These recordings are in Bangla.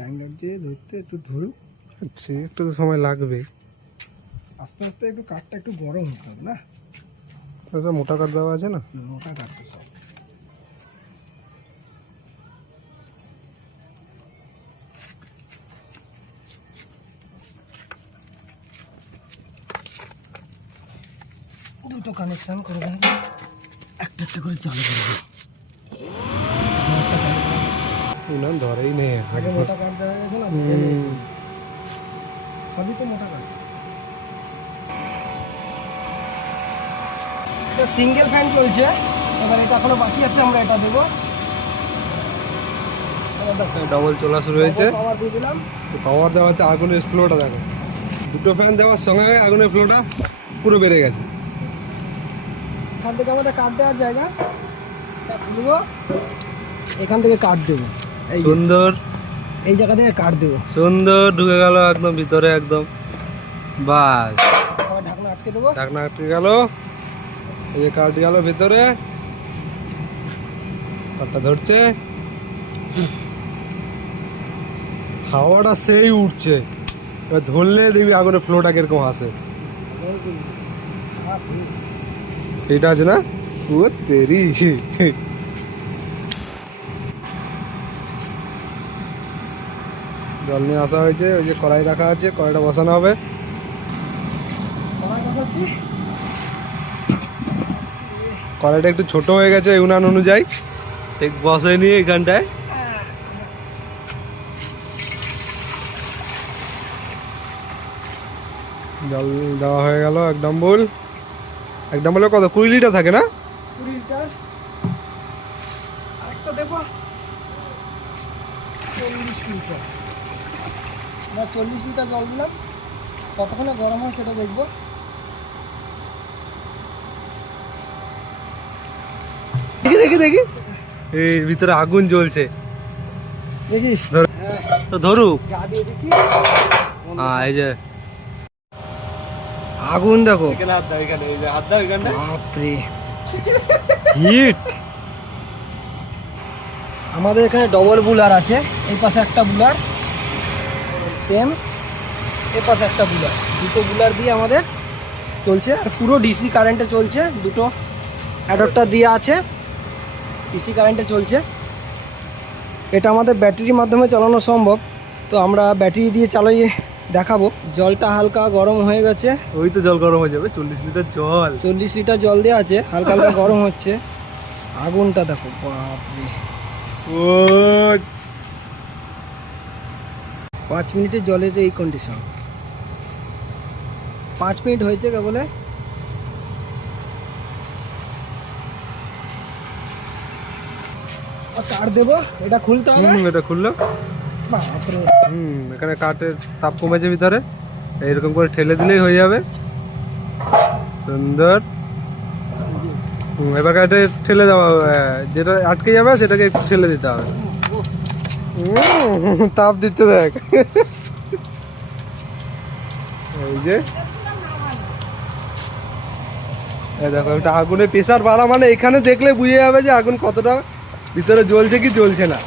টাইম লাগছে ধরতে, একটু ধরুক। আচ্ছা, একটু তো সময় লাগবে। আস্তে আস্তে একটু কাঠটা একটু গরম হতে হবে না? ওটা মোটা কাঠ দেওয়া আছে না? মোটা কাঠ তো সব। দুটো কানেকশন করে দেন, একটা একটা করে চালু করে দেন। না ধরেই নেই আগে মোটা কাঠ দেওয়া গেছে না, ধরে নেই। সবই তো মোটা কাঠ। এটা সিঙ্গেল ফ্যান চলছে, এবার এটা এখনো বাকি আছে, আমরা এটা দেবো। ডবল চলা শুরু হয়েছে। পাওয়ার দিয়ে দিলাম। পাওয়ার দেওয়াতে আগুনের ফ্লোটা দেখো, দুটো ফ্যান দেওয়ার সঙ্গে আগুনের ফ্লোটা পুরো বেড়ে গেছে। এখান থেকে আমাদের কাঠ দেওয়ার জায়গা, এটা খুলবো, এখান থেকে কাঠ দেবো। এই সুন্দর, এই জায়গা থেকে কাঠ দেবো। সুন্দর ঢুকে গেল একদম ভিতরে একদম। বাস, আবার ঢাকনা আটকে দেবো। ঢাকনা আটকে গেল, এই যে কাঠ গেল ভিতরে, কাঠটা ধরছে, হাওয়াটা সেই উঠছে। এবার ধরলে দেখবি আগুনের ফ্লোটা কিরকম আসে। এইটা আছে না, ও তেরি। জল নিয়ে আসা হয়েছে, ওই যে কড়াই রাখা আছে, কড়াইটা বসানো হবে। কড়াইটা একটু ছোট হয়ে গেছে উনান অনুযায়ী, ঠিক বসে নিয়ে এখানটায়। জল দেওয়া হয়ে গেল, এক ডাম্বুল। এক ডাম্বুলে কত, 20 লিটার থাকে না? 20 লিটার। আরেকটা দেবো, 40 লিটার। না, 40 লিটার জল দিলাম, কতক্ষণে গরম হয় সেটা দেখবো। দেখি দেখি দেখি, এই ভিতরে আগুন জ্বলছে, দেখিস তো ধরুক। যা দিয়ে দিচ্ছি, হ্যাঁ, এই যে আগুন দেখো। বাপরে, হিট। আমাদের এখানে ডবল বুলার আছে, এই পাশে একটা বুলার, সেম এই পাশে একটা বুলার, দুটো বুলার দিয়ে আমাদের চলছে। আর পুরো ডিসি কারেন্টে চলছে, দুটো অ্যাডাপ্টার দিয়ে আছে, ডিসি কারেন্টে চলছে। এটা আমাদের ব্যাটারির মাধ্যমে চালানো সম্ভব, তো আমরা ব্যাটারি দিয়ে চালিয়ে দেখাবো। জলটা হালকা গরম হয়ে গেছে, ওই তো জল গরম হয়ে যাবে, 40 লিটার জল। 40 লিটার জল দেওয়া আছে, হালকা হালকা গরম হচ্ছে। আগুনটা দেখো, বাপরে। ও 5 মিনিটের জলের এই কন্ডিশন, 5 মিনিট হয়েছে কেবলে। কাঠ দেবো, এটা খুলতে হবে। এটা খুললো। বাপরে, এখানে কাঠের তাপ কমেছে ভিতরে, এইরকম করে ঠেলে দিলেই হয়ে যাবে। সুন্দর। এবার কাঠে ঠেলে দেওয়া, যেটা আটকে যাবে সেটাকে একটু ঠেলে দিতে হবে। তাপ দিচ্ছে দেখ, এই যে দেখো, একটা আগুনের প্রেসার বাড়া মানে এখানে দেখলে বুঝে যাবে যে আগুন কতটা ভিতরে জ্বলছে কি জ্বলছে না।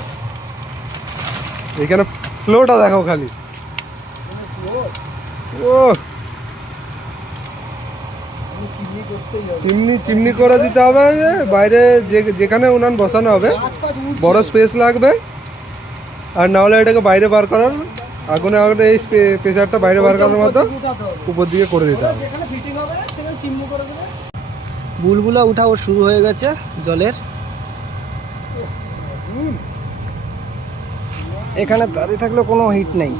এখানে ফ্লোটা দেখো খালি, ও চিমনি চিমনি করে দিতে হবে। বাইরে যেখানে উনান বসানো হবে বড় স্পেস লাগবে, আর না হলে এটাকে বাইরে বার করার, আগুনে আগুনে এই প্রেসারটা বাইরে বার করার মতো উপর দিকে করে দিতে হবে। বুলবুলা উঠা ওর শুরু হয়ে গেছে জলের। এখানে দাঁড়িয়ে থাকলে কোনো হিট নেই।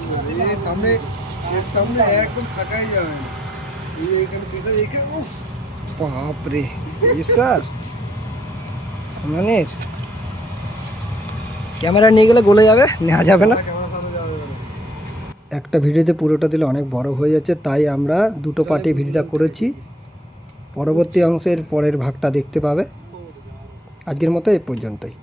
বাপরে, স্যার মানের ক্যামেরা নিয়ে গেলে গলে যাবে, নেওয়া যাবে না। একটা ভিডিওতে পুরোটা দিলে অনেক বড় হয়ে যাচ্ছে, তাই আমরা দুটো পার্টে ভিডিওটা করেছি। পরবর্তী অংশের পরের ভাগটা দেখতে পাবে। আজকের মতো এই পর্যন্তই।